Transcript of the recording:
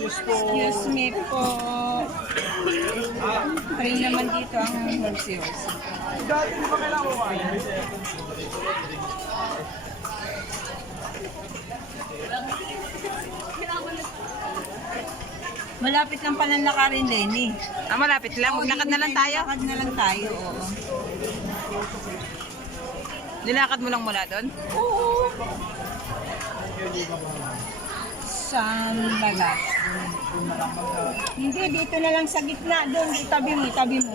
Excuse me po. Free naman dito ang horse. Malapit lang pala lakarin, Lenny. Ah, malapit lang. Maglakad na lang tayo. Maglakad na lang tayo, oo. Nilakad mo lang mula doon? Oo. Sambagat. Hindi, dito na lang sa gitna. Doon, itabi mo, itabi mo.